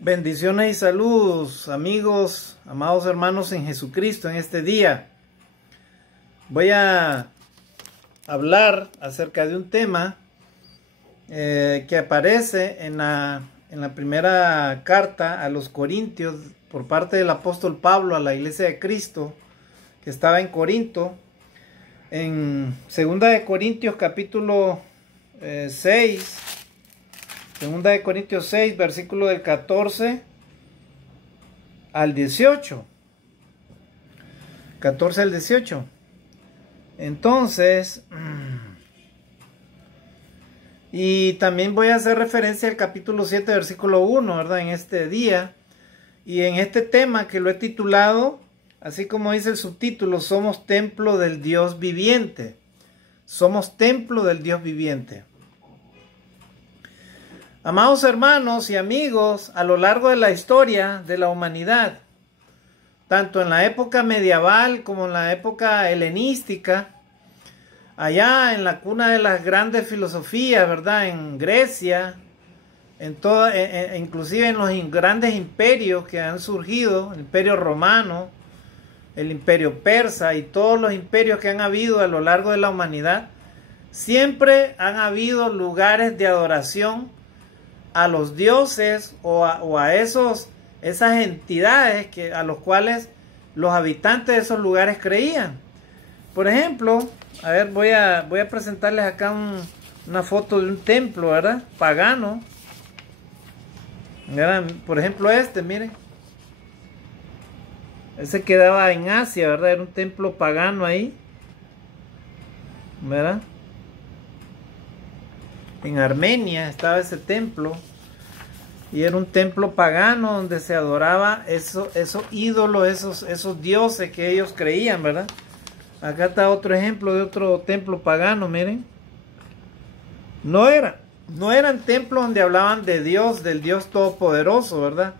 Bendiciones y saludos, amigos, amados hermanos en Jesucristo, en este día. Voy a hablar acerca de un tema que aparece en la primera carta a los Corintios por parte del apóstol Pablo a la iglesia de Cristo que estaba en Corinto. En 2 de Corintios capítulo 6, 2 de Corintios 6, versículo del 14 al 18. 14 al 18. Entonces, y también voy a hacer referencia al capítulo 7, versículo 1, ¿verdad? En este día. Y en este tema que lo he titulado, así como dice el subtítulo, somos templo del Dios viviente. Somos templo del Dios viviente. Amados hermanos y amigos, a lo largo de la historia de la humanidad, tanto en la época medieval como en la época helenística, allá en la cuna de las grandes filosofías, ¿verdad? En Grecia, inclusive en los grandes imperios que han surgido, el imperio romano, el imperio persa y todos los imperios que han habido a lo largo de la humanidad, siempre han habido lugares de adoración a los dioses o a esas entidades a los cuales los habitantes de esos lugares creían. Por ejemplo, a ver, voy a presentarles acá una foto de un templo, ¿verdad? Pagano. ¿Verdad? Por ejemplo miren. Ese quedaba en Asia, ¿verdad? Era un templo pagano ahí. ¿Verdad? En Armenia estaba ese templo. Y era un templo pagano donde se adoraba esos ídolos, esos dioses que ellos creían, ¿verdad? Acá está otro ejemplo de otro templo pagano, miren. No eran templos donde hablaban de Dios, del Dios Todopoderoso, ¿verdad?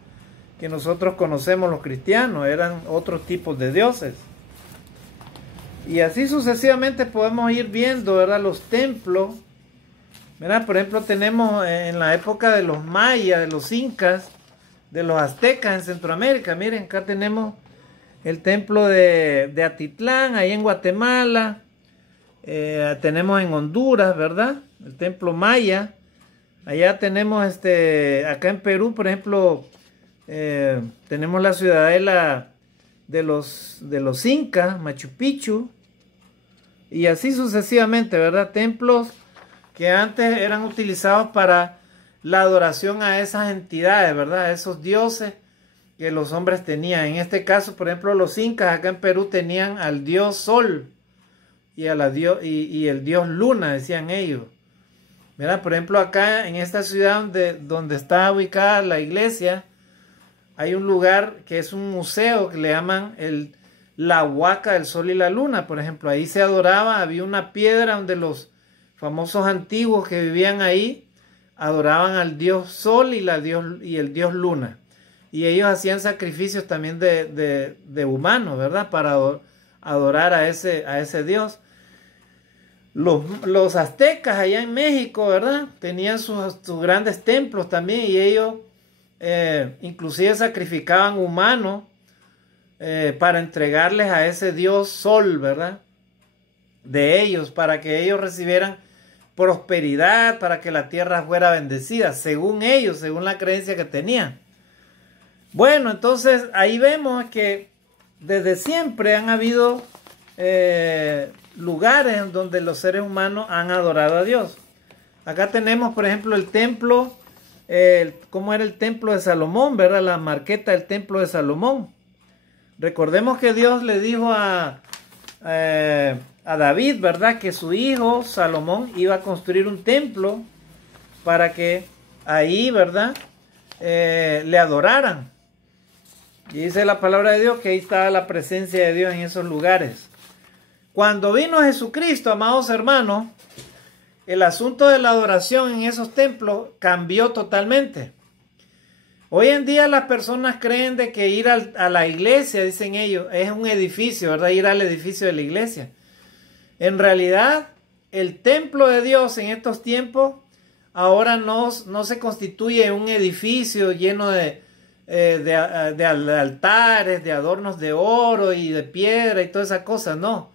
Que nosotros conocemos los cristianos, eran otros tipos de dioses. Y así sucesivamente podemos ir viendo, ¿verdad? Los templos. Mira, por ejemplo, tenemos en la época de los mayas, de los incas, de los aztecas en Centroamérica. Miren, acá tenemos el templo de Atitlán, ahí en Guatemala. Tenemos en Honduras, ¿verdad? El templo maya. Allá tenemos, acá en Perú, por ejemplo, tenemos la ciudadela de los incas, Machu Picchu. Y así sucesivamente, ¿verdad? Templos que antes eran utilizados para la adoración a esas entidades, ¿verdad? A esos dioses que los hombres tenían. En este caso, por ejemplo, los incas acá en Perú tenían al dios Sol y el dios Luna, decían ellos. ¿Verdad? Por ejemplo, acá en esta ciudad donde está ubicada la iglesia, hay un lugar que es un museo que le llaman la Huaca del Sol y la Luna. Por ejemplo, ahí se adoraba, había una piedra donde los famosos antiguos que vivían ahí adoraban al dios Sol y el dios Luna. Y ellos hacían sacrificios también de humanos, ¿verdad? Para adorar a ese dios. Los aztecas allá en México, ¿verdad? Tenían sus grandes templos también y ellos inclusive sacrificaban humanos para entregarles a ese dios Sol, ¿verdad? De ellos, para que ellos recibieran prosperidad, para que la tierra fuera bendecida, según ellos, según la creencia que tenían. Bueno, entonces ahí vemos que desde siempre han habido lugares donde los seres humanos han adorado a Dios. Acá tenemos, por ejemplo, el templo, cómo era el templo de Salomón, ¿verdad? La marqueta del templo de Salomón. Recordemos que Dios le dijo a David, ¿verdad? Que su hijo Salomón iba a construir un templo para que ahí, ¿verdad? Le adoraran. Y dice la palabra de Dios que ahí estaba la presencia de Dios en esos lugares. Cuando vino Jesucristo, amados hermanos, el asunto de la adoración en esos templos cambió totalmente. Hoy en día las personas creen de que ir a la iglesia, dicen ellos, es un edificio, ¿verdad? Ir al edificio de la iglesia. En realidad, el templo de Dios en estos tiempos ahora no se constituye un edificio lleno de de altares, de adornos de oro y de piedra y todas esas cosas, no.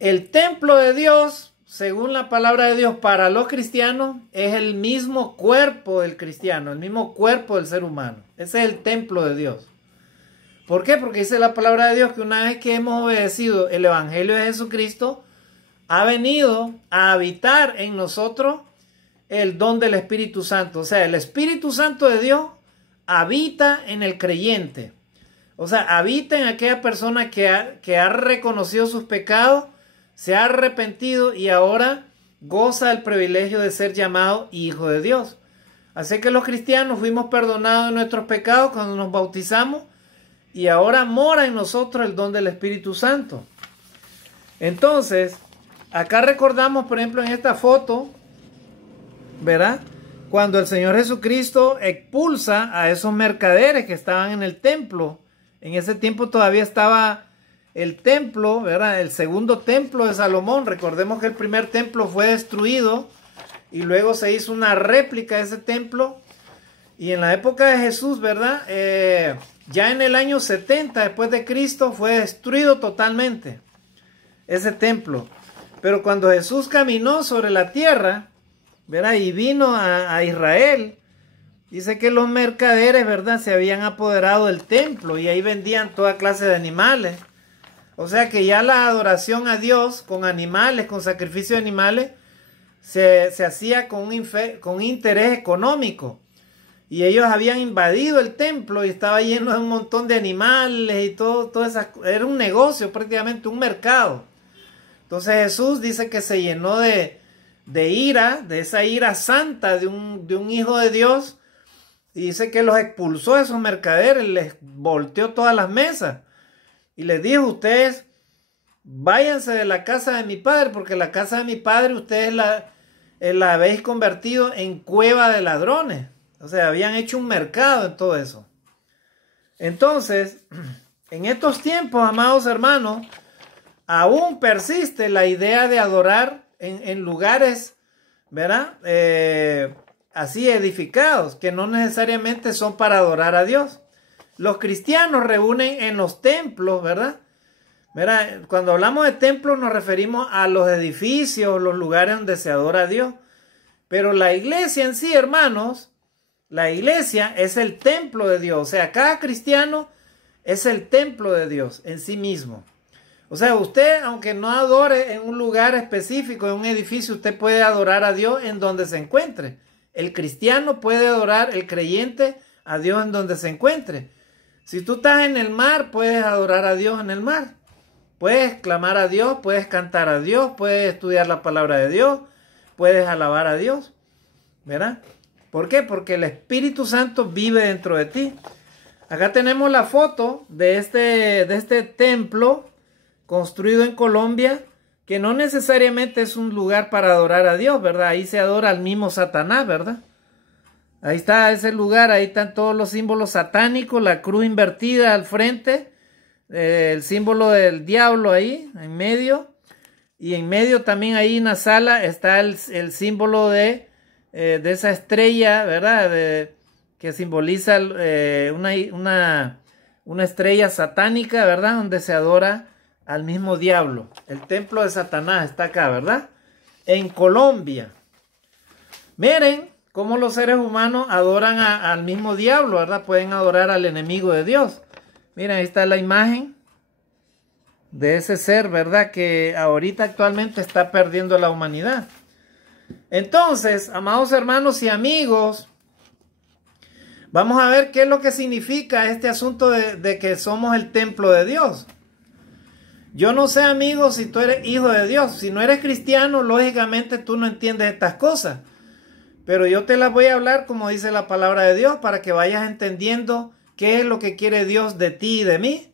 El templo de Dios, según la palabra de Dios para los cristianos, es el mismo cuerpo del cristiano, el mismo cuerpo del ser humano. Ese es el templo de Dios. ¿Por qué? Porque dice la palabra de Dios que una vez que hemos obedecido el evangelio de Jesucristo, ha venido a habitar en nosotros el don del Espíritu Santo. O sea, el Espíritu Santo de Dios habita en el creyente. O sea, habita en aquella persona que ha reconocido sus pecados, se ha arrepentido y ahora goza del privilegio de ser llamado hijo de Dios. Así que los cristianos fuimos perdonados de nuestros pecados cuando nos bautizamos y ahora mora en nosotros el don del Espíritu Santo. Entonces, acá recordamos, por ejemplo, en esta foto, ¿verdad? Cuando el Señor Jesucristo expulsa a esos mercaderes que estaban en el templo. En ese tiempo todavía estaba el templo, ¿verdad? El segundo templo de Salomón. Recordemos que el primer templo fue destruido y luego se hizo una réplica de ese templo. Y en la época de Jesús, ¿verdad? Ya en el año 70 después de Cristo fue destruido totalmente ese templo. Pero cuando Jesús caminó sobre la tierra, ¿verdad? Y vino a Israel, dice que los mercaderes, ¿verdad? Se habían apoderado del templo y ahí vendían toda clase de animales. O sea que ya la adoración a Dios con animales, con sacrificio de animales, se hacía con un interés económico. Y ellos habían invadido el templo y estaba lleno de un montón de animales y todo esas, era un negocio prácticamente, un mercado. Entonces Jesús dice que se llenó de ira, de esa ira santa de un hijo de Dios, y dice que los expulsó a esos mercaderes, les volteó todas las mesas y les dijo: ustedes váyanse de la casa de mi padre, porque la casa de mi padre ustedes la habéis convertido en cueva de ladrones. O sea, habían hecho un mercado en todo eso. Entonces, en estos tiempos, amados hermanos, aún persiste la idea de adorar en lugares, ¿verdad? Así edificados, que no necesariamente son para adorar a Dios. Los cristianos reúnen en los templos, ¿verdad? Cuando hablamos de templos nos referimos a los edificios, los lugares donde se adora a Dios. Pero la iglesia en sí, hermanos, la iglesia es el templo de Dios. O sea, cada cristiano es el templo de Dios en sí mismo. O sea, usted, aunque no adore en un lugar específico, en un edificio, usted puede adorar a Dios en donde se encuentre. El cristiano puede adorar, el creyente, a Dios en donde se encuentre. Si tú estás en el mar, puedes adorar a Dios en el mar. Puedes clamar a Dios, puedes cantar a Dios, puedes estudiar la palabra de Dios, puedes alabar a Dios, ¿verdad? ¿Por qué? Porque el Espíritu Santo vive dentro de ti. Acá tenemos la foto de este templo construido en Colombia, que no necesariamente es un lugar para adorar a Dios, ¿verdad? Ahí se adora al mismo Satanás, ¿verdad? Ahí está ese lugar, ahí están todos los símbolos satánicos, la cruz invertida al frente, el símbolo del diablo ahí, en medio, y en medio también ahí en la sala está el símbolo de esa estrella, ¿verdad? Que simboliza una estrella satánica, ¿verdad? Donde se adora al mismo diablo. El templo de Satanás está acá, ¿verdad? En Colombia. Miren cómo los seres humanos adoran al mismo diablo, ¿verdad? Pueden adorar al enemigo de Dios. Miren, ahí está la imagen de ese ser, ¿verdad? Que ahorita actualmente está perdiendo la humanidad. Entonces, amados hermanos y amigos, vamos a ver qué es lo que significa este asunto de que somos el templo de Dios. Yo no sé, amigos, si tú eres hijo de Dios. Si no eres cristiano, lógicamente tú no entiendes estas cosas. Pero yo te las voy a hablar como dice la palabra de Dios, para que vayas entendiendo qué es lo que quiere Dios de ti y de mí.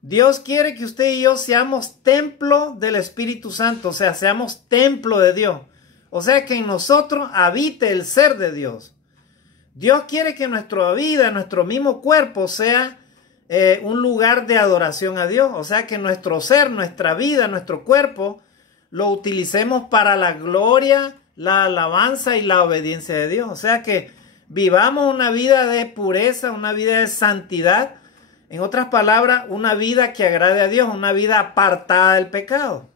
Dios quiere que usted y yo seamos templo del Espíritu Santo, o sea, seamos templo de Dios. O sea, que en nosotros habite el ser de Dios. Dios quiere que nuestra vida, nuestro mismo cuerpo sea un lugar de adoración a Dios. O sea, que nuestro ser, nuestra vida, nuestro cuerpo, lo utilicemos para la gloria, la alabanza y la obediencia de Dios. O sea, que vivamos una vida de pureza, una vida de santidad. En otras palabras, una vida que agrade a Dios, una vida apartada del pecado.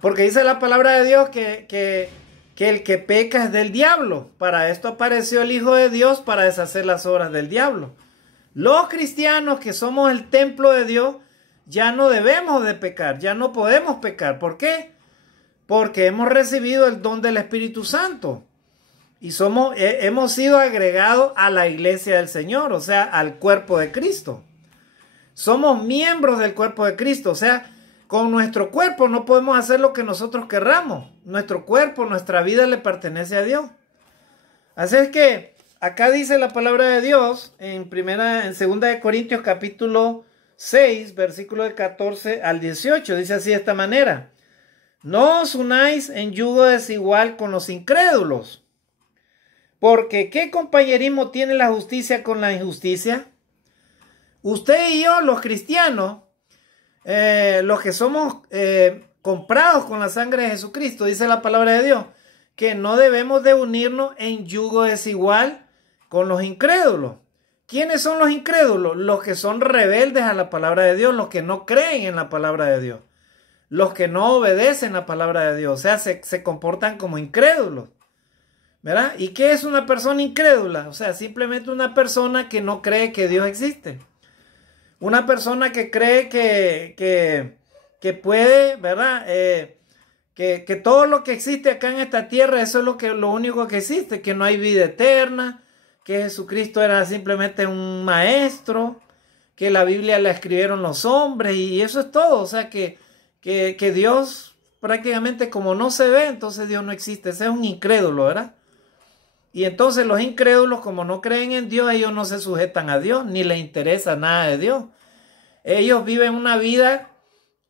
Porque dice la palabra de Dios que el que peca es del diablo. Para esto apareció el Hijo de Dios, para deshacer las obras del diablo. Los cristianos que somos el templo de Dios, ya no debemos de pecar, ya no podemos pecar. ¿Por qué? Porque hemos recibido el don del Espíritu Santo. Y hemos sido agregados a la iglesia del Señor, o sea, al cuerpo de Cristo. Somos miembros del cuerpo de Cristo, o sea, con nuestro cuerpo no podemos hacer lo que nosotros querramos. Nuestro cuerpo, nuestra vida le pertenece a Dios. Así es que acá dice la palabra de Dios en 2 de Corintios capítulo 6, versículo del 14 al 18. Dice así de esta manera: no os unáis en yugo desigual con los incrédulos. Porque ¿qué compañerismo tiene la justicia con la injusticia? Usted y yo, los cristianos, los que somos comprados con la sangre de Jesucristo, dice la palabra de Dios, que no debemos de unirnos en yugo desigual con los incrédulos. ¿Quiénes son los incrédulos? Los que son rebeldes a la palabra de Dios, los que no creen en la palabra de Dios, los que no obedecen la palabra de Dios, o sea, se comportan como incrédulos. ¿Verdad? ¿Y qué es una persona incrédula? O sea, simplemente una persona que no cree que Dios existe. Una persona que cree que puede, ¿verdad? Que todo lo que existe acá en esta tierra, eso es lo único que existe, que no hay vida eterna, que Jesucristo era simplemente un maestro, que la Biblia la escribieron los hombres y eso es todo. O sea, que Dios prácticamente como no se ve, entonces Dios no existe. Ese es un incrédulo, ¿verdad? Y entonces los incrédulos, como no creen en Dios, ellos no se sujetan a Dios, ni les interesa nada de Dios. Ellos viven una vida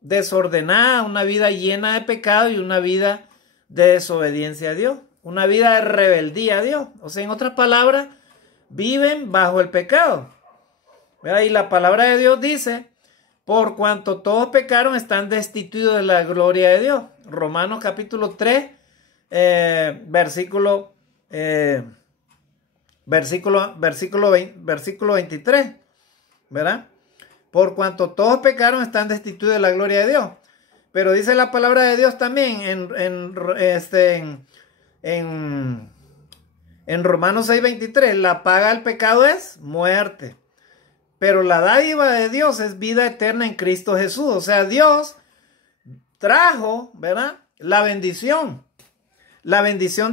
desordenada, una vida llena de pecado y una vida de desobediencia a Dios, una vida de rebeldía a Dios. O sea, en otras palabras, viven bajo el pecado. ¿Verdad? Y la palabra de Dios dice: por cuanto todos pecaron, están destituidos de la gloria de Dios. Romanos capítulo 3, versículo 23, ¿verdad? Por cuanto todos pecaron, están destituidos de la gloria de Dios. Pero dice la palabra de Dios también en Romanos 6:23, la paga del pecado es muerte, pero la dádiva de Dios es vida eterna en Cristo Jesús. O sea, Dios trajo, ¿verdad?, la bendición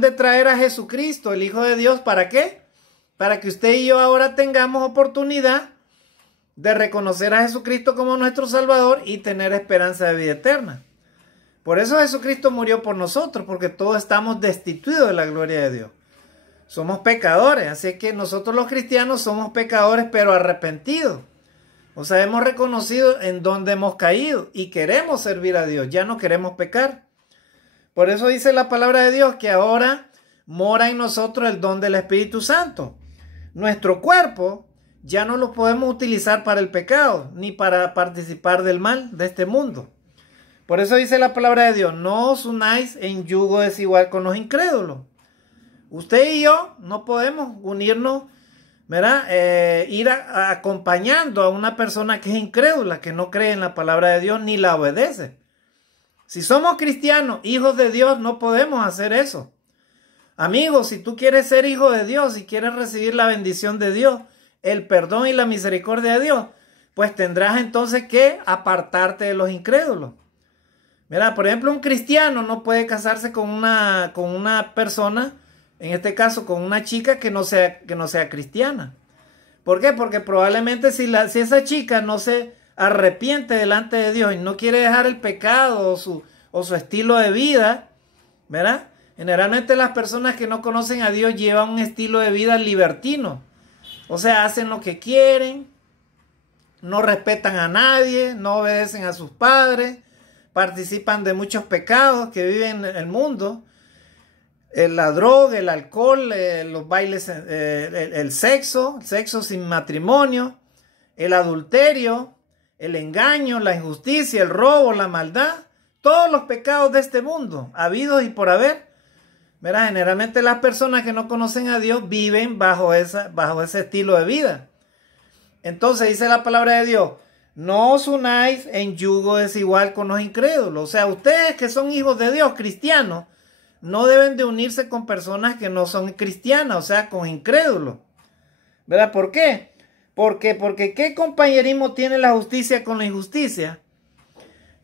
de traer a Jesucristo, el Hijo de Dios. ¿Para qué? Para que usted y yo ahora tengamos oportunidad de reconocer a Jesucristo como nuestro Salvador y tener esperanza de vida eterna. Por eso Jesucristo murió por nosotros, porque todos estamos destituidos de la gloria de Dios. Somos pecadores, así que nosotros los cristianos somos pecadores, pero arrepentidos. O sea, hemos reconocido en dónde hemos caído y queremos servir a Dios, ya no queremos pecar. Por eso dice la palabra de Dios que ahora mora en nosotros el don del Espíritu Santo. Nuestro cuerpo ya no lo podemos utilizar para el pecado, ni para participar del mal de este mundo. Por eso dice la palabra de Dios: no os unáis en yugo desigual con los incrédulos. Usted y yo no podemos unirnos, ¿verdad? Ir acompañando a una persona que es incrédula, que no cree en la palabra de Dios ni la obedece. Si somos cristianos, hijos de Dios, no podemos hacer eso. Amigos, si tú quieres ser hijo de Dios, si quieres recibir la bendición de Dios, el perdón y la misericordia de Dios, pues tendrás entonces que apartarte de los incrédulos. Mira, por ejemplo, un cristiano no puede casarse con una persona, en este caso con una chica que no sea cristiana. ¿Por qué? Porque probablemente si esa chica no se arrepiente delante de Dios y no quiere dejar el pecado o su estilo de vida, ¿verdad? Generalmente las personas que no conocen a Dios llevan un estilo de vida libertino. O sea, hacen lo que quieren, no respetan a nadie, no obedecen a sus padres, participan de muchos pecados que viven en el mundo. La droga, el alcohol, los bailes, el sexo sin matrimonio, el adulterio, el engaño, la injusticia, el robo, la maldad, todos los pecados de este mundo, habidos y por haber, Mira, generalmente las personas que no conocen a Dios viven bajo ese estilo de vida. Entonces dice la palabra de Dios, no os unáis en yugo desigual con los incrédulos. O sea, ustedes que son hijos de Dios, cristianos, no deben de unirse con personas que no son cristianas, o sea, con incrédulos. ¿Verdad? ¿Por qué? Porque ¿qué compañerismo tiene la justicia con la injusticia?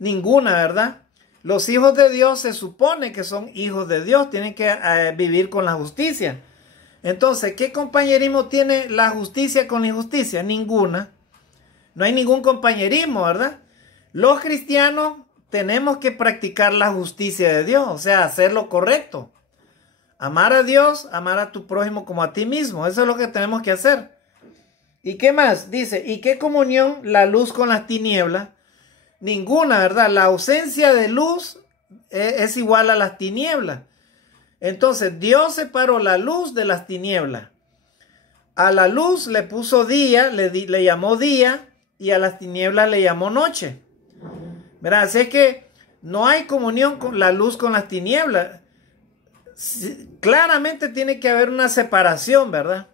Ninguna, ¿verdad? Los hijos de Dios se supone que son hijos de Dios, tienen que vivir con la justicia. Entonces, ¿qué compañerismo tiene la justicia con la injusticia? Ninguna. No hay ningún compañerismo, ¿verdad? Los cristianos tenemos que practicar la justicia de Dios, o sea, hacer lo correcto. Amar a Dios, amar a tu prójimo como a ti mismo. Eso es lo que tenemos que hacer. ¿Y qué más? Dice, ¿y qué comunión la luz con las tinieblas? Ninguna, ¿verdad? La ausencia de luz es igual a las tinieblas. Entonces, Dios separó la luz de las tinieblas. A la luz le puso día, le llamó día, y a las tinieblas le llamó noche. ¿Verdad? Así es que no hay comunión con la luz con las tinieblas. Claramente tiene que haber una separación, ¿verdad?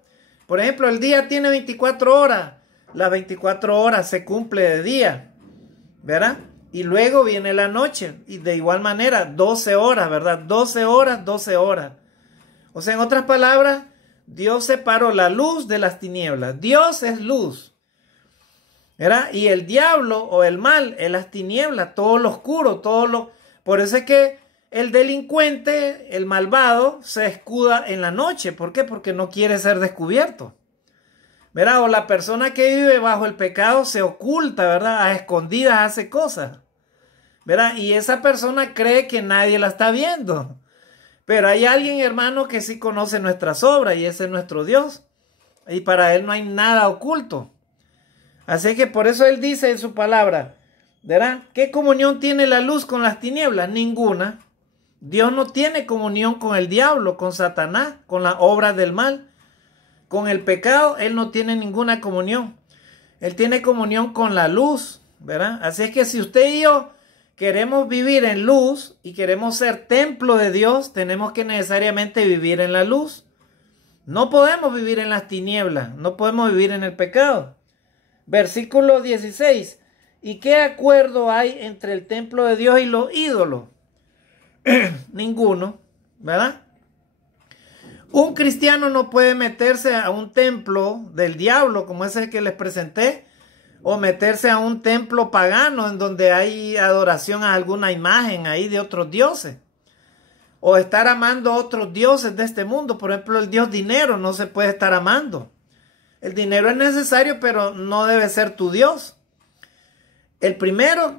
Por ejemplo, el día tiene 24 horas. Las 24 horas se cumple de día, ¿verdad? Y luego viene la noche. Y de igual manera, 12 horas, ¿verdad? 12 horas, 12 horas. O sea, en otras palabras, Dios separó la luz de las tinieblas. Dios es luz, ¿verdad? Y el diablo o el mal es las tinieblas, todo lo oscuro, todo lo... Por eso es que el delincuente, el malvado, se escuda en la noche. ¿Por qué? Porque no quiere ser descubierto, ¿verdad? O la persona que vive bajo el pecado se oculta, ¿verdad? A escondidas hace cosas, ¿verdad? Y esa persona cree que nadie la está viendo. Pero hay alguien, hermano, que sí conoce nuestras obras y ese es nuestro Dios. Y para él no hay nada oculto. Así que por eso él dice en su palabra, ¿verdad? ¿Qué comunión tiene la luz con las tinieblas? Ninguna. Dios no tiene comunión con el diablo, con Satanás, con las obras del mal. Con el pecado, él no tiene ninguna comunión. Él tiene comunión con la luz, ¿verdad? Así es que si usted y yo queremos vivir en luz y queremos ser templo de Dios, tenemos que necesariamente vivir en la luz. No podemos vivir en las tinieblas, no podemos vivir en el pecado. Versículo 16. ¿Y qué acuerdo hay entre el templo de Dios y los ídolos? Ninguno, ¿verdad? Un cristiano no puede meterse a un templo del diablo, como ese que les presenté, o meterse a un templo pagano en donde hay adoración a alguna imagen ahí de otros dioses, o estar amando a otros dioses de este mundo. Por ejemplo, el dios dinero no se puede estar amando. El dinero es necesario, pero no debe ser tu Dios.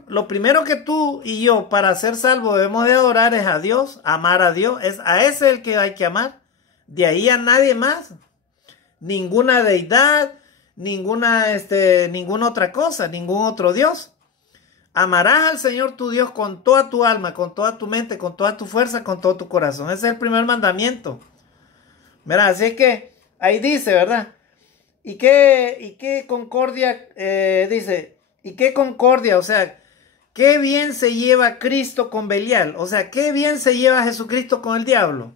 Lo primero que tú y yo para ser salvos debemos de adorar es a Dios, amar a Dios. Es a ese el que hay que amar. De ahí a nadie más. Ninguna deidad, ninguna otra cosa, ningún otro Dios. Amarás al Señor tu Dios con toda tu alma, con toda tu mente, con toda tu fuerza, con todo tu corazón. Ese es el primer mandamiento. Mira, así es que ahí dice, ¿verdad? ¿Y qué concordia? Dice, ¿y qué concordia? O sea, ¿qué bien se lleva Cristo con Belial? O sea, ¿qué bien se lleva Jesucristo con el diablo?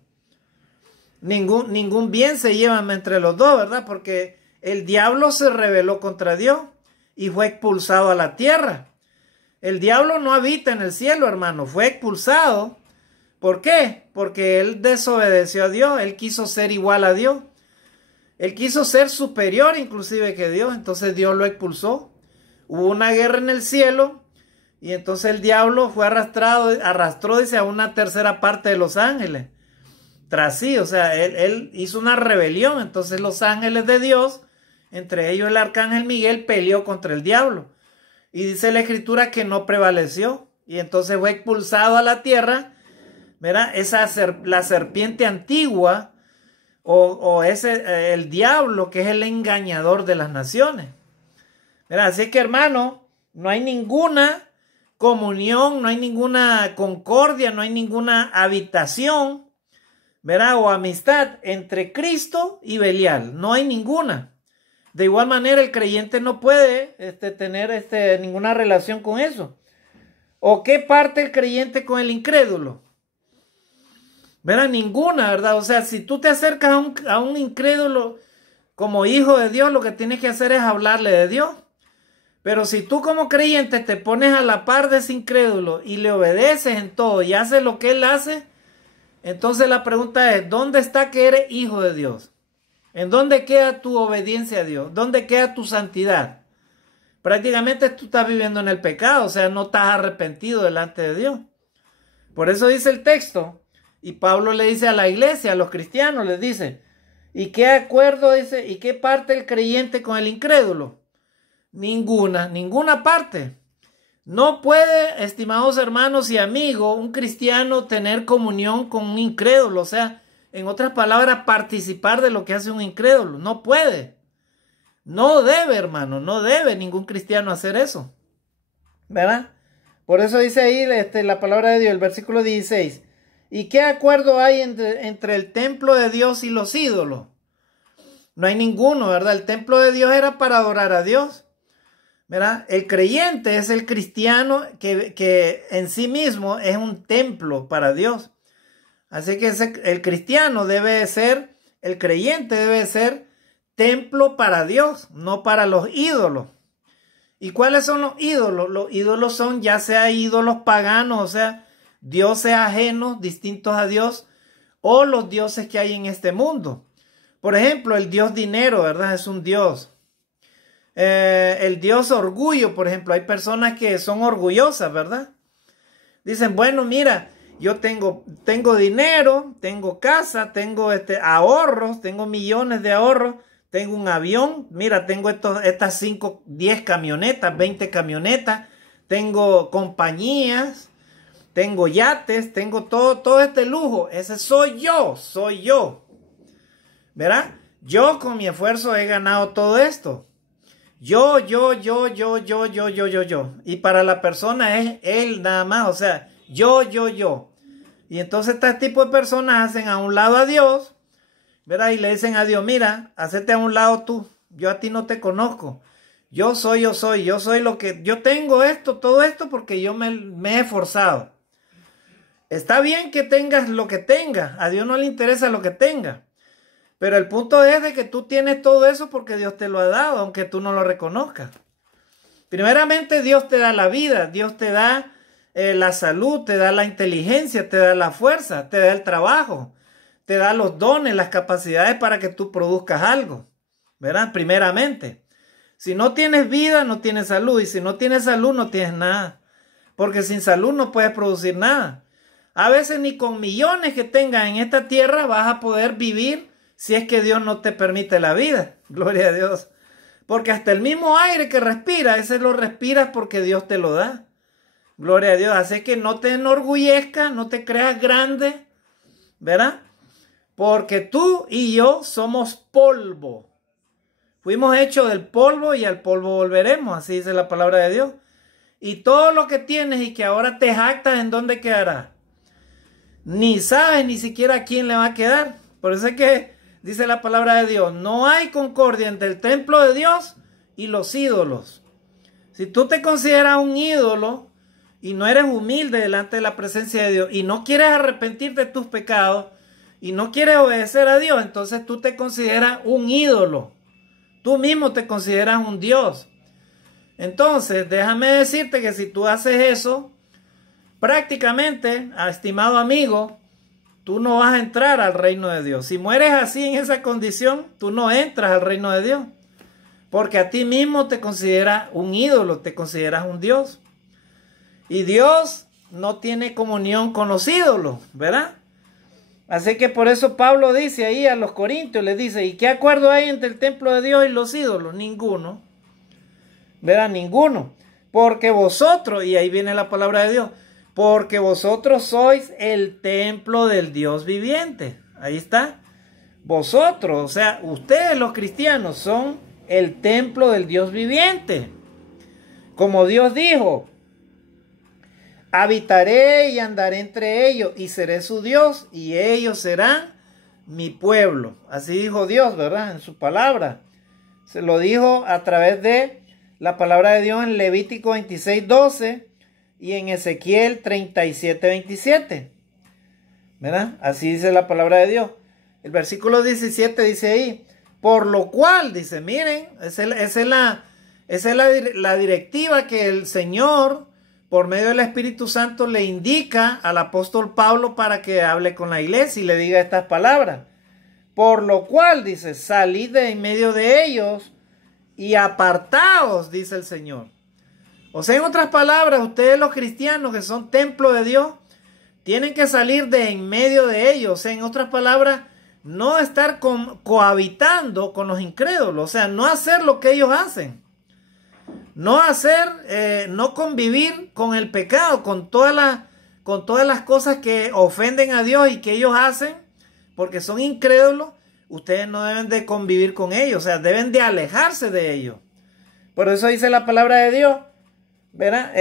Ningún bien se llevan entre los dos, ¿verdad? Porque el diablo se rebeló contra Dios y fue expulsado a la tierra. El diablo no habita en el cielo, hermano. Fue expulsado. ¿Por qué? Porque él desobedeció a Dios. Él quiso ser igual a Dios. Él quiso ser superior inclusive que Dios. Entonces Dios lo expulsó. Hubo una guerra en el cielo. Y entonces el diablo fue arrastró, dice, a una tercera parte de los ángeles. Tras sí, o sea, él hizo una rebelión. Entonces los ángeles de Dios, entre ellos el arcángel Miguel, peleó contra el diablo. Y dice la escritura que no prevaleció. Y entonces fue expulsado a la tierra. ¿Verdad? La serpiente antigua. O el diablo, que es el engañador de las naciones. ¿Verdad? Así que, hermano, no hay ninguna comunión, no hay ninguna concordia, no hay ninguna habitación, ¿verdad? O amistad entre Cristo y Belial. No hay ninguna. De igual manera, el creyente no puede tener ninguna relación con eso. ¿O qué parte el creyente con el incrédulo? ¿Verdad? Ninguna, ¿verdad? O sea, si tú te acercas a un incrédulo como hijo de Dios, lo que tienes que hacer es hablarle de Dios. Pero si tú como creyente te pones a la par de ese incrédulo y le obedeces en todo y haces lo que él hace, entonces la pregunta es, ¿dónde está que eres hijo de Dios? ¿En dónde queda tu obediencia a Dios? ¿Dónde queda tu santidad? Prácticamente tú estás viviendo en el pecado, o sea, no estás arrepentido delante de Dios. Por eso dice el texto, y Pablo le dice a la iglesia, a los cristianos, les dice, ¿y qué acuerdo dice, y qué parte el creyente con el incrédulo? Ninguna parte. No puede, estimados hermanos y amigos, un cristiano tener comunión con un incrédulo, o sea, en otras palabras, participar de lo que hace un incrédulo. No puede. No debe, hermano, no debe ningún cristiano hacer eso. ¿Verdad? Por eso dice ahí la palabra de Dios, el versículo 16. ¿Y qué acuerdo hay entre el templo de Dios y los ídolos? No hay ninguno, ¿verdad? El templo de Dios era para adorar a Dios. ¿Verdad? El creyente es el cristiano que en sí mismo es un templo para Dios. Así que el cristiano debe ser, el creyente debe ser templo para Dios, no para los ídolos. ¿Y cuáles son los ídolos? Los ídolos son ya sea ídolos paganos, o sea, dioses ajenos, distintos a Dios, o los dioses que hay en este mundo. Por ejemplo, el dios dinero, ¿verdad? Es un dios. El dios orgullo, por ejemplo, hay personas que son orgullosas, ¿verdad? Dicen, bueno, mira, yo tengo dinero, tengo casa, tengo ahorros, tengo millones de ahorros, tengo un avión, mira, tengo estas 5, 10 camionetas, 20 camionetas, tengo compañías, tengo yates, tengo todo este lujo. Ese soy yo, ¿verdad? Yo con mi esfuerzo he ganado todo esto. Yo. Y para la persona es él nada más, o sea, yo. Y entonces este tipo de personas hacen a un lado a Dios, ¿verdad? Y le dicen a Dios, mira, hacete a un lado tú, yo a ti no te conozco. Yo soy lo que, yo tengo todo esto porque yo me he esforzado. Está bien que tengas lo que tengas, a Dios no le interesa lo que tengas. Pero el punto es de que tú tienes todo eso porque Dios te lo ha dado, aunque tú no lo reconozcas. Primeramente, Dios te da la vida, Dios te da la salud, te da la inteligencia, te da la fuerza, te da el trabajo, te da los dones, las capacidades para que tú produzcas algo, ¿verdad? Primeramente. Si no tienes vida, no tienes salud. Y si no tienes salud, no tienes nada. Porque sin salud no puedes producir nada. A veces ni con millones que tengas en esta tierra vas a poder vivir si es que Dios no te permite la vida. Gloria a Dios. Porque hasta el mismo aire que respiras, ese lo respiras porque Dios te lo da. Gloria a Dios. Así que no te enorgullezcas, no te creas grande, ¿verdad? Porque tú y yo somos polvo. Fuimos hechos del polvo y al polvo volveremos. Así dice la palabra de Dios. Y todo lo que tienes y que ahora te jactas, ¿en dónde quedará? Ni sabes ni siquiera a quién le va a quedar. Por eso es que dice la palabra de Dios, no hay concordia entre el templo de Dios y los ídolos. Si tú te consideras un ídolo y no eres humilde delante de la presencia de Dios y no quieres arrepentirte de tus pecados y no quieres obedecer a Dios, entonces tú te consideras un ídolo. Tú mismo te consideras un Dios. Entonces, déjame decirte que si tú haces eso, prácticamente, estimado amigo, tú no vas a entrar al reino de Dios. Si mueres así en esa condición, tú no entras al reino de Dios. Porque a ti mismo te consideras un ídolo, te consideras un Dios. Y Dios no tiene comunión con los ídolos, ¿verdad? Así que por eso Pablo dice ahí a los corintios, les dice, ¿y qué acuerdo hay entre el templo de Dios y los ídolos? Ninguno. ¿Verdad? Ninguno. Porque vosotros, y ahí viene la palabra de Dios, porque vosotros sois el templo del Dios viviente. Ahí está. Vosotros, o sea, ustedes los cristianos son el templo del Dios viviente. Como Dios dijo, habitaré y andaré entre ellos y seré su Dios y ellos serán mi pueblo. Así dijo Dios, ¿verdad? En su palabra. Se lo dijo a través de la palabra de Dios en Levítico 26:12 y en Ezequiel 37:27. ¿verdad? Así dice la palabra de Dios. El versículo 17 dice ahí, por lo cual, dice, miren, esa es la directiva que el Señor, por medio del Espíritu Santo, le indica al apóstol Pablo para que hable con la iglesia y le diga estas palabras. Por lo cual, dice, salid de en medio de ellos y apartaos, dice el Señor. O sea, en otras palabras, ustedes los cristianos que son templo de Dios, tienen que salir de en medio de ellos. O sea, en otras palabras, no estar cohabitando con los incrédulos. O sea, no hacer lo que ellos hacen. No convivir con el pecado, con todas las cosas que ofenden a Dios y que ellos hacen, porque son incrédulos. Ustedes no deben de convivir con ellos, o sea, deben de alejarse de ellos. Por eso dice la palabra de Dios, ¿verdad?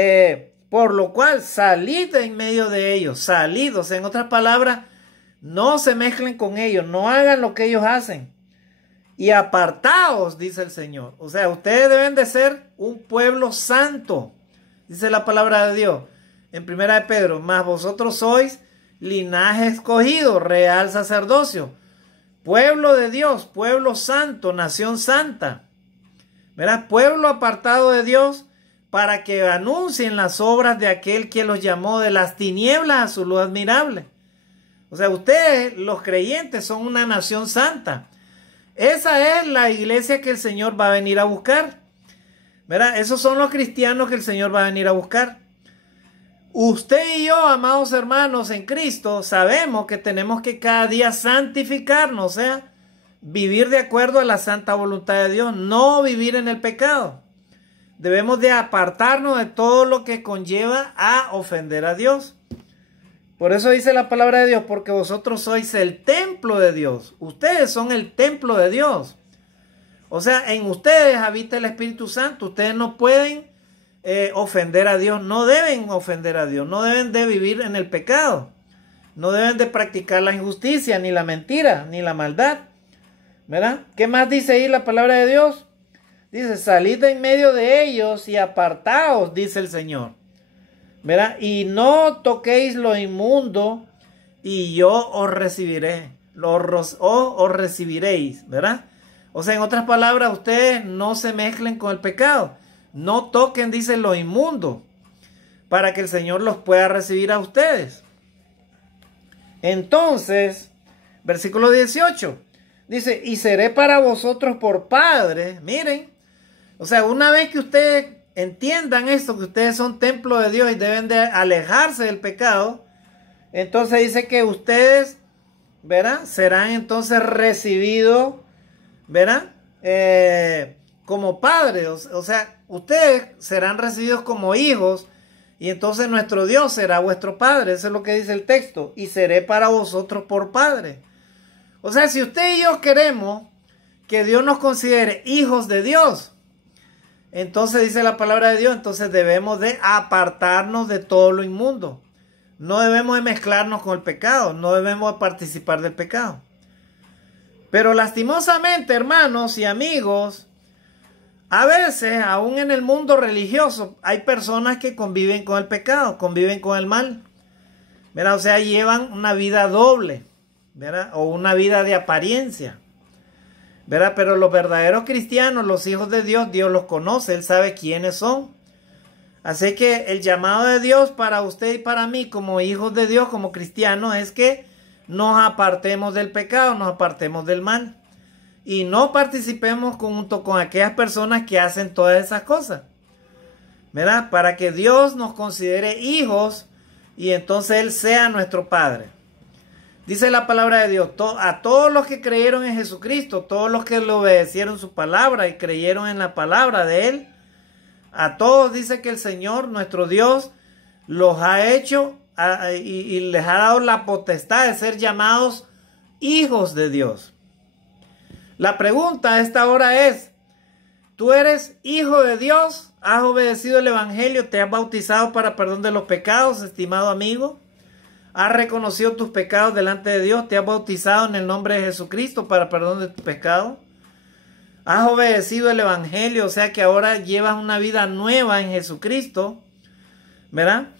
Por lo cual, salid en medio de ellos, salid, o sea, en otras palabras, no se mezclen con ellos, no hagan lo que ellos hacen. Y apartaos, dice el Señor. O sea, ustedes deben de ser un pueblo santo, dice la palabra de Dios. En 1 de Pedro, mas vosotros sois linaje escogido, real sacerdocio, pueblo de Dios, pueblo santo, nación santa. ¿Verdad? Pueblo apartado de Dios para que anuncien las obras de aquel que los llamó de las tinieblas a su luz admirable. O sea, ustedes, los creyentes, son una nación santa. Esa es la iglesia que el Señor va a venir a buscar. ¿Verdad? Esos son los cristianos que el Señor va a venir a buscar. Usted y yo, amados hermanos en Cristo, sabemos que tenemos que cada día santificarnos, o sea, vivir de acuerdo a la santa voluntad de Dios, no vivir en el pecado. Debemos de apartarnos de todo lo que conlleva a ofender a Dios. Por eso dice la palabra de Dios, porque vosotros sois el templo de Dios. Ustedes son el templo de Dios. O sea, en ustedes habita el Espíritu Santo. Ustedes no pueden ofender a Dios, no deben ofender a Dios, no deben de vivir en el pecado, no deben de practicar la injusticia, ni la mentira, ni la maldad, ¿verdad? ¿Qué más dice ahí la palabra de Dios? Dice, salid de en medio de ellos y apartaos, dice el Señor, ¿verdad? Y no toquéis lo inmundo y yo os recibiré, os recibiréis, ¿verdad? O sea, en otras palabras, ustedes no se mezclen con el pecado. No toquen, dice, lo inmundo, para que el Señor los pueda recibir a ustedes. Entonces, versículo 18, dice, y seré para vosotros por padre. Miren, o sea, una vez que ustedes entiendan esto, que ustedes son templo de Dios y deben de alejarse del pecado, entonces dice que ustedes, ¿verdad? Serán entonces recibidos, ¿verdad? Como padres, o sea, ustedes serán recibidos como hijos y entonces nuestro Dios será vuestro Padre. Eso es lo que dice el texto. Y seré para vosotros por Padre. O sea, si usted y yo queremos que Dios nos considere hijos de Dios, entonces dice la palabra de Dios, entonces debemos de apartarnos de todo lo inmundo. No debemos de mezclarnos con el pecado, no debemos de participar del pecado. Pero lastimosamente, hermanos y amigos, a veces, aún en el mundo religioso, hay personas que conviven con el pecado, conviven con el mal, ¿verdad? O sea, llevan una vida doble, ¿verdad? O una vida de apariencia, ¿verdad? Pero los verdaderos cristianos, los hijos de Dios, Dios los conoce, Él sabe quiénes son. Así que el llamado de Dios para usted y para mí, como hijos de Dios, como cristianos, es que nos apartemos del pecado, nos apartemos del mal. Y no participemos junto con aquellas personas que hacen todas esas cosas, ¿verdad? Para que Dios nos considere hijos y entonces Él sea nuestro Padre. Dice la palabra de Dios, a todos los que creyeron en Jesucristo, todos los que le obedecieron su palabra y creyeron en la palabra de Él, a todos dice que el Señor, nuestro Dios, los ha hecho y les ha dado la potestad de ser llamados hijos de Dios. La pregunta a esta hora es, ¿tú eres hijo de Dios? ¿Has obedecido el Evangelio? ¿Te has bautizado para perdón de los pecados, estimado amigo? ¿Has reconocido tus pecados delante de Dios? ¿Te has bautizado en el nombre de Jesucristo para perdón de tus pecados? ¿Has obedecido el Evangelio? O sea que ahora llevas una vida nueva en Jesucristo, ¿verdad?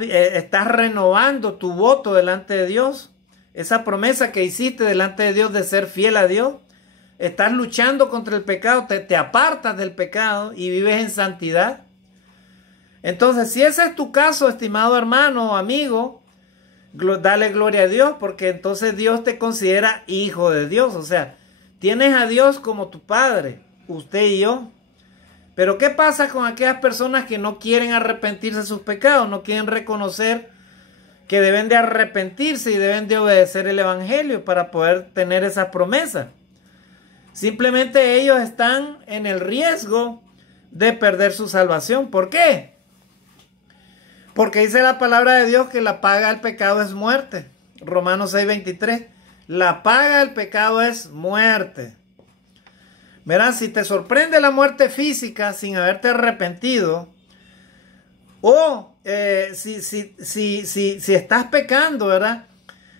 estás renovando tu voto delante de Dios. Esa promesa que hiciste delante de Dios de ser fiel a Dios. Estás luchando contra el pecado, te apartas del pecado y vives en santidad. Entonces, si ese es tu caso, estimado hermano o amigo, dale gloria a Dios, porque entonces Dios te considera hijo de Dios. O sea, tienes a Dios como tu Padre, usted y yo. Pero ¿qué pasa con aquellas personas que no quieren arrepentirse de sus pecados? No quieren reconocer que deben de arrepentirse y deben de obedecer el Evangelio para poder tener esa promesa. Simplemente ellos están en el riesgo de perder su salvación. ¿Por qué? Porque dice la palabra de Dios que la paga del pecado es muerte. Romanos 6:23. La paga del pecado es muerte. Verán, si te sorprende la muerte física sin haberte arrepentido, o si estás pecando, ¿verdad?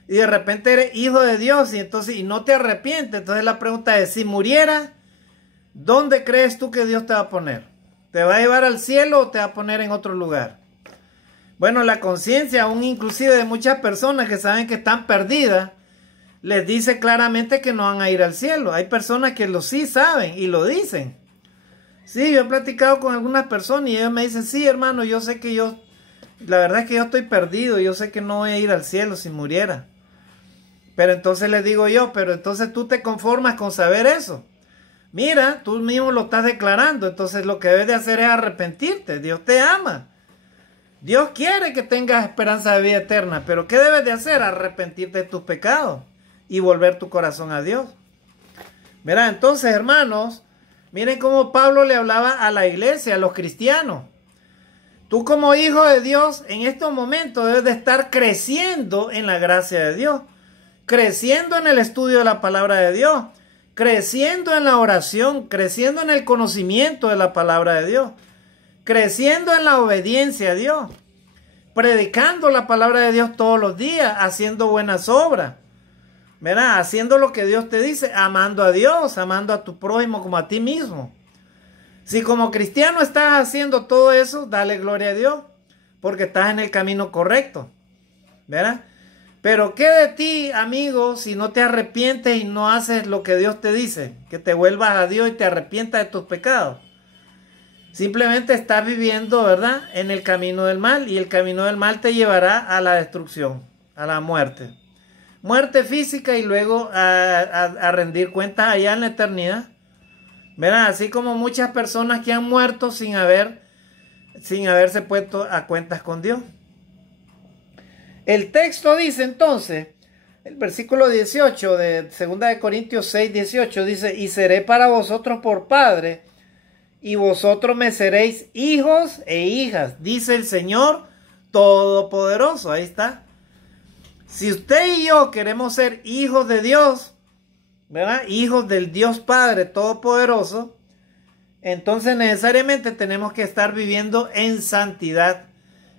Y de repente eres hijo de Dios y no te arrepientes, entonces la pregunta es, si muriera, ¿dónde crees tú que Dios te va a poner? ¿Te va a llevar al cielo o te va a poner en otro lugar? Bueno, la conciencia, aún inclusive de muchas personas que saben que están perdidas, les dice claramente que no van a ir al cielo. Hay personas que sí saben y lo dicen. Sí, yo he platicado con algunas personas y ellos me dicen, sí, hermano, yo sé que la verdad es que yo estoy perdido, yo sé que no voy a ir al cielo si muriera. Pero entonces les digo yo, pero entonces tú te conformas con saber eso. Mira, tú mismo lo estás declarando, entonces lo que debes de hacer es arrepentirte. Dios te ama. Dios quiere que tengas esperanza de vida eterna, pero ¿qué debes de hacer? Arrepentirte de tus pecados y volver tu corazón a Dios. Mira, entonces, hermanos, miren cómo Pablo le hablaba a la iglesia, a los cristianos. Tú como hijo de Dios, en estos momentos debes de estar creciendo en la gracia de Dios, creciendo en el estudio de la palabra de Dios, creciendo en la oración, creciendo en el conocimiento de la palabra de Dios, creciendo en la obediencia a Dios, predicando la palabra de Dios todos los días, haciendo buenas obras, ¿verdad? Haciendo lo que Dios te dice, amando a Dios, amando a tu prójimo como a ti mismo. Si como cristiano estás haciendo todo eso, dale gloria a Dios, porque estás en el camino correcto, ¿verdad? Pero ¿qué de ti, amigo, si no te arrepientes y no haces lo que Dios te dice? Que te vuelvas a Dios y te arrepientas de tus pecados. Simplemente estás viviendo, ¿verdad?, en el camino del mal, y el camino del mal te llevará a la destrucción, a la muerte. Muerte física y luego a rendir cuentas allá en la eternidad. ¿Verdad? Así como muchas personas que han muerto sin haberse puesto a cuentas con Dios. El texto dice entonces, el versículo 18 de 2 de Corintios 6:18 dice, y seré para vosotros por padre, y vosotros me seréis hijos e hijas, dice el Señor Todopoderoso. Ahí está. Si usted y yo queremos ser hijos de Dios, ¿verdad?, hijos del Dios Padre Todopoderoso, entonces necesariamente tenemos que estar viviendo en santidad,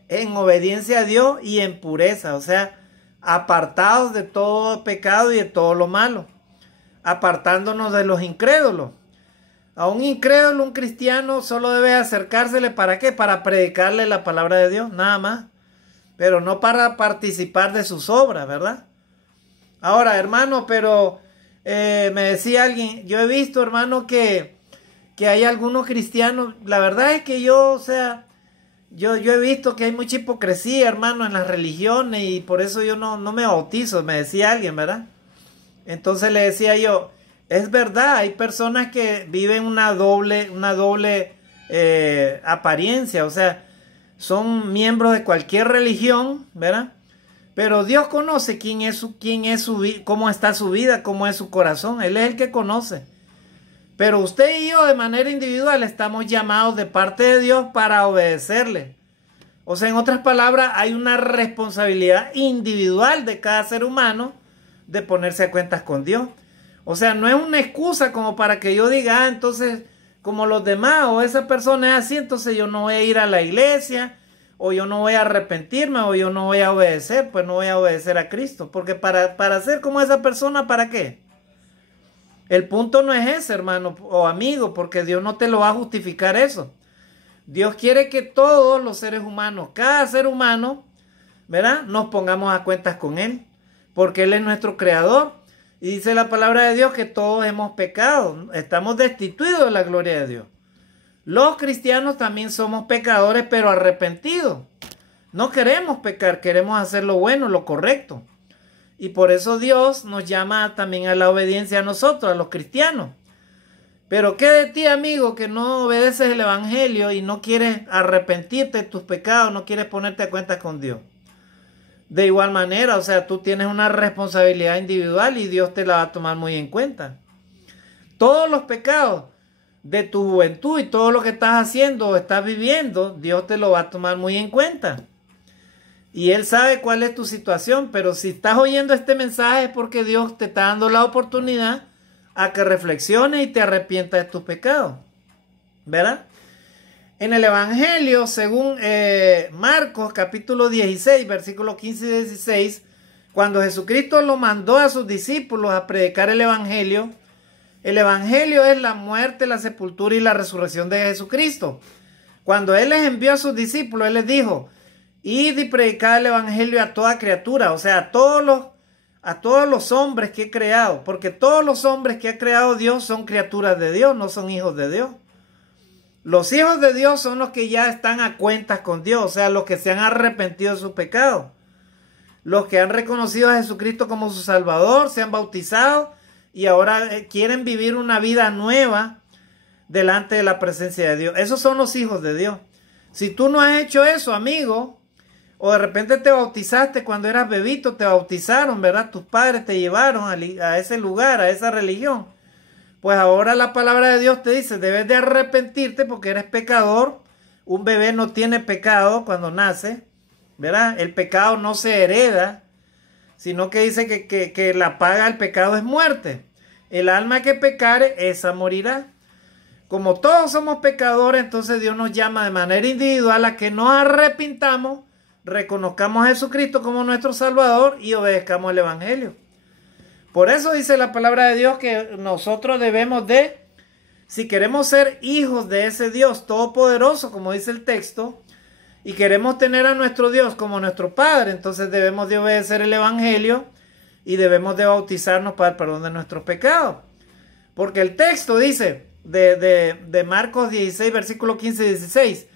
en obediencia a Dios y en pureza, o sea, apartados de todo pecado y de todo lo malo, apartándonos de los incrédulos. A un incrédulo, un cristiano, solo debe acercársele, ¿para qué? Para predicarle la palabra de Dios, nada más, pero no para participar de sus obras, ¿verdad? Ahora, hermano, pero me decía alguien, yo he visto, hermano, que hay algunos cristianos, la verdad es que yo he visto que hay mucha hipocresía, hermano, en las religiones, y por eso yo no me bautizo, me decía alguien, ¿verdad? Entonces le decía yo, es verdad, hay personas que viven una doble apariencia, o sea, son miembros de cualquier religión, ¿verdad? Pero Dios conoce cómo está su vida, cómo es su corazón. Él es el que conoce. Pero usted y yo de manera individual estamos llamados de parte de Dios para obedecerle. O sea, en otras palabras, hay una responsabilidad individual de cada ser humano de ponerse a cuentas con Dios. O sea, no es una excusa como para que yo diga, entonces, como los demás o esa persona es así, entonces yo no voy a ir a la iglesia, o yo no voy a arrepentirme, o yo no voy a obedecer, pues no voy a obedecer a Cristo. Porque para ser como esa persona, ¿para qué? El punto no es ese, hermano o amigo, porque Dios no te lo va a justificar eso. Dios quiere que todos los seres humanos, cada ser humano, ¿verdad?, nos pongamos a cuentas con Él, porque Él es nuestro creador. Y dice la palabra de Dios que todos hemos pecado, estamos destituidos de la gloria de Dios. Los cristianos también somos pecadores, pero arrepentidos. No queremos pecar, queremos hacer lo bueno, lo correcto. Y por eso Dios nos llama también a la obediencia a nosotros, a los cristianos. Pero ¿qué de ti, amigo, que no obedeces el evangelio y no quieres arrepentirte de tus pecados, no quieres ponerte a cuentas con Dios? De igual manera, o sea, tú tienes una responsabilidad individual y Dios te la va a tomar muy en cuenta. Todos los pecados de tu juventud y todo lo que estás haciendo o estás viviendo, Dios te lo va a tomar muy en cuenta. Y Él sabe cuál es tu situación, pero si estás oyendo este mensaje es porque Dios te está dando la oportunidad a que reflexiones y te arrepientas de tus pecados, ¿verdad? En el Evangelio, según Marcos capítulo 16, versículos 15 y 16, cuando Jesucristo lo mandó a sus discípulos a predicar el Evangelio es la muerte, la sepultura y la resurrección de Jesucristo. Cuando Él les envió a sus discípulos, Él les dijo, id y predicad el Evangelio a toda criatura, o sea, a todos los hombres que he creado, porque todos los hombres que ha creado Dios son criaturas de Dios, no son hijos de Dios. Los hijos de Dios son los que ya están a cuentas con Dios, o sea, los que se han arrepentido de sus pecados, los que han reconocido a Jesucristo como su Salvador, se han bautizado y ahora quieren vivir una vida nueva delante de la presencia de Dios. Esos son los hijos de Dios. Si tú no has hecho eso, amigo, o de repente te bautizaste cuando eras bebito, te bautizaron, ¿verdad? Tus padres te llevaron a ese lugar, a esa religión. Pues ahora la palabra de Dios te dice, debes de arrepentirte porque eres pecador. Un bebé no tiene pecado cuando nace, ¿verdad? El pecado no se hereda, sino que dice que la paga del pecado es muerte. El alma que pecare, esa morirá. Como todos somos pecadores, entonces Dios nos llama de manera individual a que nos arrepintamos, reconozcamos a Jesucristo como nuestro Salvador y obedezcamos el Evangelio. Por eso dice la palabra de Dios que nosotros debemos de, si queremos ser hijos de ese Dios todopoderoso, como dice el texto, y queremos tener a nuestro Dios como nuestro Padre, entonces debemos de obedecer el Evangelio y debemos de bautizarnos para el perdón de nuestros pecados. Porque el texto dice de Marcos 16, versículo 15 y 16,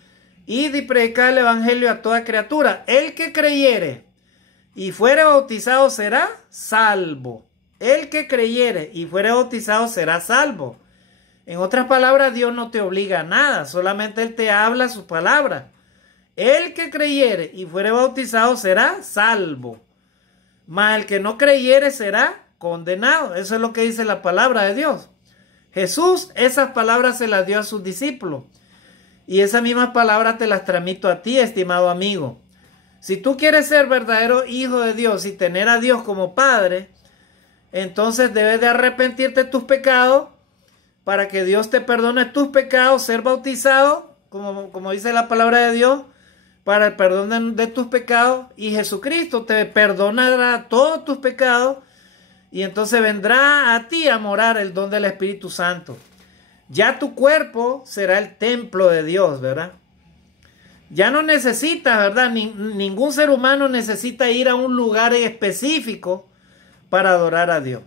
id y predicad el Evangelio a toda criatura. El que creyere y fuere bautizado será salvo. El que creyere y fuere bautizado será salvo. En otras palabras, Dios no te obliga a nada, solamente Él te habla su palabra. El que creyere y fuere bautizado será salvo, mas el que no creyere será condenado. Eso es lo que dice la palabra de Dios. Jesús esas palabras se las dio a sus discípulos y esas mismas palabras te las transmito a ti, estimado amigo. Si tú quieres ser verdadero hijo de Dios y tener a Dios como Padre, entonces debes de arrepentirte de tus pecados para que Dios te perdone tus pecados, ser bautizado, como dice la palabra de Dios, para el perdón de tus pecados, y Jesucristo te perdonará todos tus pecados y entonces vendrá a ti a morar el don del Espíritu Santo. Ya tu cuerpo será el templo de Dios, ¿verdad? Ya no necesitas, ¿verdad? Ningún ser humano necesita ir a un lugar específico para adorar a Dios.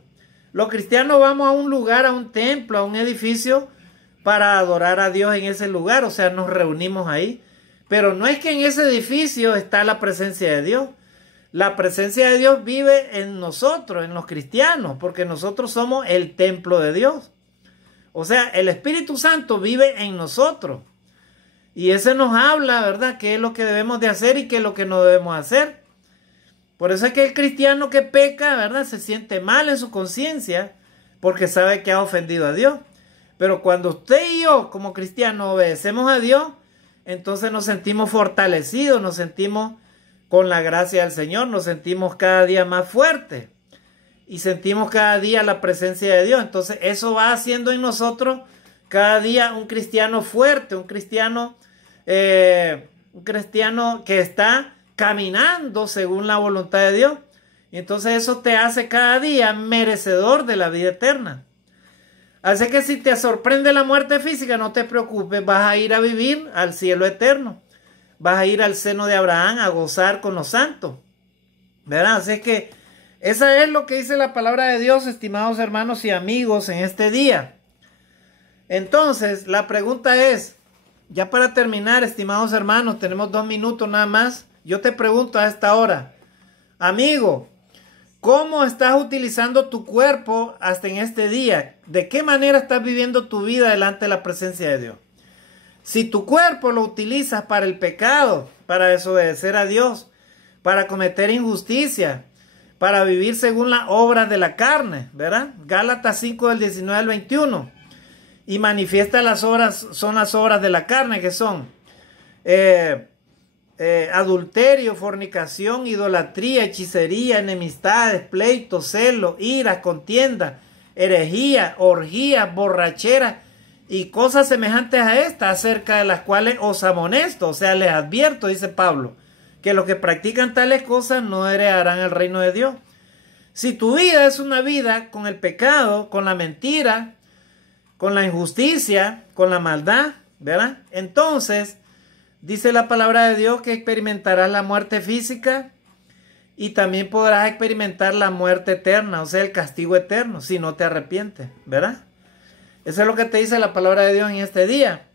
Los cristianos vamos a un lugar, a un templo, a un edificio para adorar a Dios en ese lugar, o sea, nos reunimos ahí. Pero no es que en ese edificio está la presencia de Dios. La presencia de Dios vive en nosotros, en los cristianos, porque nosotros somos el templo de Dios. O sea, el Espíritu Santo vive en nosotros. Y ese nos habla, ¿verdad?, qué es lo que debemos de hacer y qué es lo que no debemos hacer. Por eso es que el cristiano que peca, ¿verdad?, se siente mal en su conciencia porque sabe que ha ofendido a Dios. Pero cuando usted y yo, como cristianos, obedecemos a Dios, entonces nos sentimos fortalecidos, nos sentimos con la gracia del Señor, nos sentimos cada día más fuertes y sentimos cada día la presencia de Dios. Entonces eso va haciendo en nosotros cada día un cristiano fuerte, un cristiano que está caminando según la voluntad de Dios. Y entonces eso te hace cada día merecedor de la vida eterna. Así que si te sorprende la muerte física, no te preocupes, vas a ir a vivir al cielo eterno. Vas a ir al seno de Abraham a gozar con los santos. ¿Verdad? Así que esa es lo que dice la palabra de Dios, estimados hermanos y amigos, en este día. Entonces, la pregunta es, ya para terminar, estimados hermanos, tenemos 2 minutos nada más. Yo te pregunto a esta hora, amigo, ¿cómo estás utilizando tu cuerpo hasta en este día? ¿De qué manera estás viviendo tu vida delante de la presencia de Dios? Si tu cuerpo lo utilizas para el pecado, para desobedecer a Dios, para cometer injusticia, para vivir según las obras de la carne, ¿verdad? Gálatas 5 del 19 al 21. Y manifiesta las obras, son las obras de la carne, que son adulterio, fornicación, idolatría, hechicería, enemistades, pleitos, celos, iras, contienda, herejía, orgías, borrachera y cosas semejantes a estas, acerca de las cuales os amonesto, o sea, les advierto, dice Pablo, que los que practican tales cosas no heredarán el reino de Dios. Si tu vida es una vida con el pecado, con la mentira, con la injusticia, con la maldad, ¿verdad? Entonces, dice la palabra de Dios que experimentarás la muerte física y también podrás experimentar la muerte eterna, o sea, el castigo eterno, si no te arrepientes, ¿verdad? Eso es lo que te dice la palabra de Dios en este día.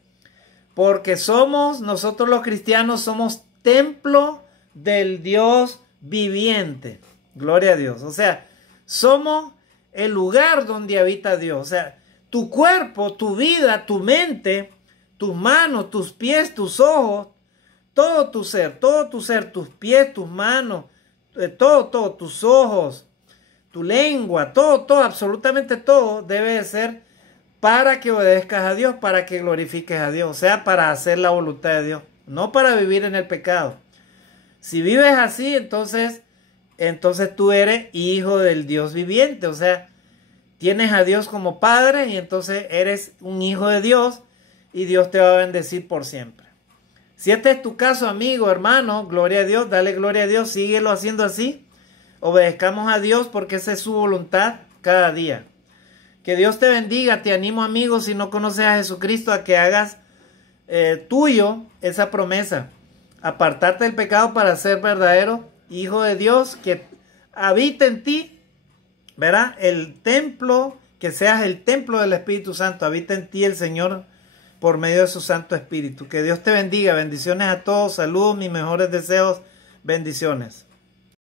Porque nosotros los cristianos somos templo del Dios viviente. Gloria a Dios. O sea, somos el lugar donde habita Dios. O sea, tu cuerpo, tu vida, tu mente, tus manos, tus pies, tus ojos, todo tu ser, tus pies, tus manos, todo, tus ojos, tu lengua, todo, absolutamente todo debe de ser para que obedezcas a Dios, para que glorifiques a Dios, o sea, para hacer la voluntad de Dios, no para vivir en el pecado. Si vives así, entonces tú eres hijo del Dios viviente, o sea, tienes a Dios como Padre y entonces eres un hijo de Dios y Dios te va a bendecir por siempre. Si este es tu caso, amigo, hermano, gloria a Dios, dale gloria a Dios, síguelo haciendo así. Obedezcamos a Dios porque esa es su voluntad cada día. Que Dios te bendiga, te animo, amigo, si no conoces a Jesucristo, a que hagas tuyo esa promesa. Apartarte del pecado para ser verdadero hijo de Dios, que habita en ti, ¿verdad? El templo, que seas el templo del Espíritu Santo, habita en ti el Señor por medio de su Santo Espíritu. Que Dios te bendiga, bendiciones a todos, saludos, mis mejores deseos, bendiciones.